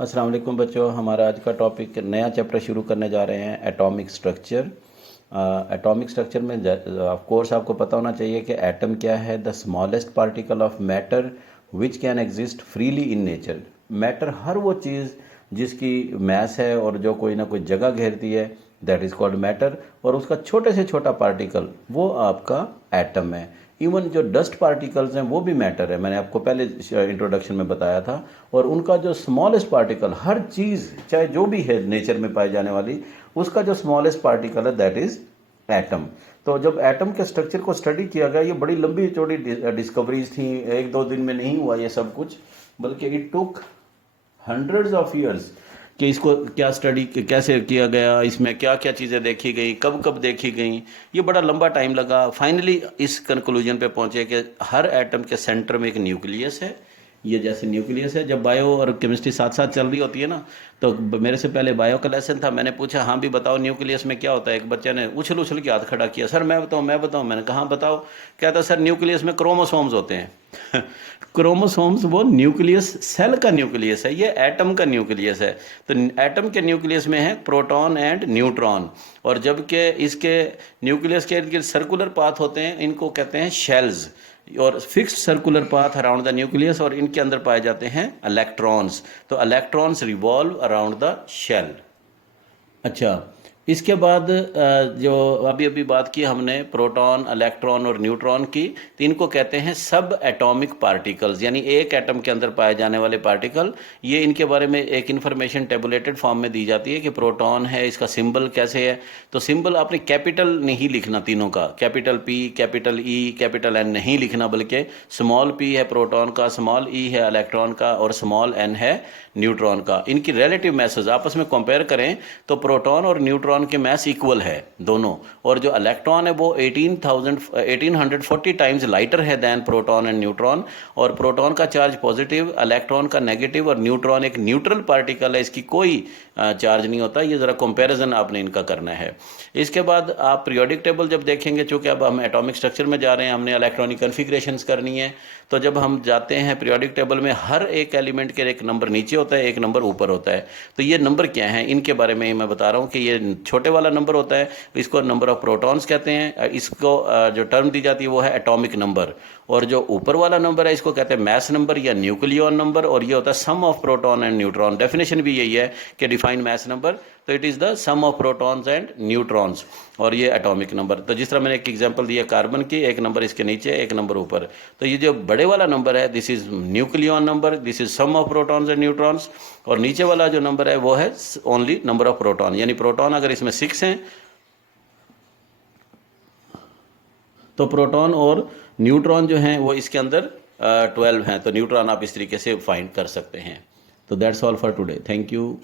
अस्सलाम वालेकुम बच्चों, हमारा आज का टॉपिक नया चैप्टर शुरू करने जा रहे हैं एटॉमिक स्ट्रक्चर। एटॉमिक स्ट्रक्चर में ऑफ कोर्स आपको पता होना चाहिए कि एटम क्या है। The smallest particle of matter which can exist freely in nature. Matter हर वो चीज़ जिसकी मैस है और जो कोई ना कोई जगह घेरती है, दैट इज़ कॉल्ड मैटर। और उसका छोटे से छोटा पार्टिकल वो आपका एटम है। इवन जो डस्ट पार्टिकल्स हैं वो भी मैटर है, मैंने आपको पहले इंट्रोडक्शन में बताया था। और उनका जो स्मॉलेस्ट पार्टिकल, हर चीज़ चाहे जो भी है नेचर में पाई जाने वाली, उसका जो स्मॉलेस्ट पार्टिकल है दैट इज़ एटम। तो जब एटम के स्ट्रक्चर को स्टडी किया गया, ये बड़ी लंबी चौड़ी डिस्कवरीज थी, एक दो दिन में नहीं हुआ ये सब कुछ, बल्कि it took hundreds of years कि इसको क्या स्टडी कैसे किया गया, इसमें क्या क्या चीज़ें देखी गई, कब कब देखी गई, ये बड़ा लंबा टाइम लगा। फाइनली इस कंक्लूजन पे पहुंचे कि हर एटम के सेंटर में एक न्यूक्लियस है। ये जैसे न्यूक्लियस है, जब बायो और केमिस्ट्री साथ साथ चल रही होती है ना, तो मेरे से पहले बायो का लेसन था, मैंने पूछा हाँ भी बताओ न्यूक्लियस में क्या होता है। एक बच्चे ने उछल उछल के हाथ खड़ा किया, सर मैं बताऊँ मैं बताऊँ। मैंने कहा हाँ बताओ। कहता सर न्यूक्लियस में क्रोमोसोम्स होते हैं। क्रोमोसोम्स वो न्यूक्लियस सेल का न्यूक्लियस है, ये एटम का न्यूक्लियस है। तो एटम के न्यूक्लियस में है प्रोटॉन एंड न्यूट्रॉन, और जबकि इसके न्यूक्लियस के इर्द गिर्द सर्कुलर पाथ होते हैं, इनको कहते हैं शेल्स, और fixed circular path around the nucleus, और इनके अंदर पाए जाते हैं इलेक्ट्रॉन्स। तो electrons revolve around the shell. अच्छा, इसके बाद जो अभी अभी बात की हमने प्रोटॉन, इलेक्ट्रॉन और न्यूट्रॉन की, तो इनको कहते हैं सब एटॉमिक पार्टिकल्स, यानी एक एटम के अंदर पाए जाने वाले पार्टिकल। ये इनके बारे में एक इन्फॉर्मेशन टेबुलेटेड फॉर्म में दी जाती है कि प्रोटॉन है, इसका सिंबल कैसे है। तो सिंबल आपने कैपिटल नहीं लिखना तीनों का, capital P, capital E, capital N नहीं लिखना, बल्कि स्मॉल पी है प्रोटॉन का, स्मॉल ई है इलेक्ट्रॉन का, और स्मॉल एन है न्यूट्रॉन का। इनकी रिलेटिव मैसेज आपस में कंपेयर करें तो प्रोटॉन और न्यूट्रॉन के मैस इक्वल है दोनों, और जो इलेक्ट्रॉन है वो 1840 टाइम्स लाइटर है देन प्रोटॉन एंड न्यूट्रॉन। और प्रोटॉन का चार्ज पॉजिटिव, इलेक्ट्रॉन का नेगेटिव, और न्यूट्रॉन एक न्यूट्रल पार्टिकल है, इसकी कोई चार्ज नहीं होता। ये ज़रा कंपैरिजन आपने इनका करना है। इसके बाद आप पीरियोडिक टेबल जब देखेंगे, चूँकि अब हम एटॉमिक स्ट्रक्चर में जा रहे हैं, हमने इलेक्ट्रॉनिक कन्फिग्रेशंस करनी है, तो जब हम जाते हैं पीरियोडिक टेबल में, हर एक एलिमेंट के एक नंबर नीचे होता है, एक नंबर ऊपर होता है। तो ये नंबर क्या है, इनके बारे में मैं बता रहा हूँ कि ये छोटे वाला नंबर होता है, इसको नंबर ऑफ प्रोटॉन्स कहते हैं। इसको जो टर्म दी जाती है वो है एटॉमिक नंबर। और जो ऊपर वाला नंबर है इसको कहते हैं मैस नंबर या न्यूक्लियॉन नंबर, और ये होता है sum of proton and neutron. Definition भी यही है कि डिफाइन मैस नंबर, तो it is the sum of protons and neutrons, और ये एटॉमिक नंबर। तो जिस तरह मैंने एक एग्जांपल दिया कार्बन की, एक नंबर इसके नीचे, एक नंबर ऊपर। तो ये जो बड़े वाला नंबर है, this is nucleon number, this is sum of protons and neutrons. और नीचे वाला जो नंबर है वो है ओनली नंबर ऑफ प्रोटॉन, यानी प्रोटॉन अगर इसमें 6 हैं तो प्रोटॉन और न्यूट्रॉन जो हैं वो इसके अंदर 12 हैं। तो न्यूट्रॉन आप इस तरीके से फाइंड कर सकते हैं। तो that's all for today, thank you.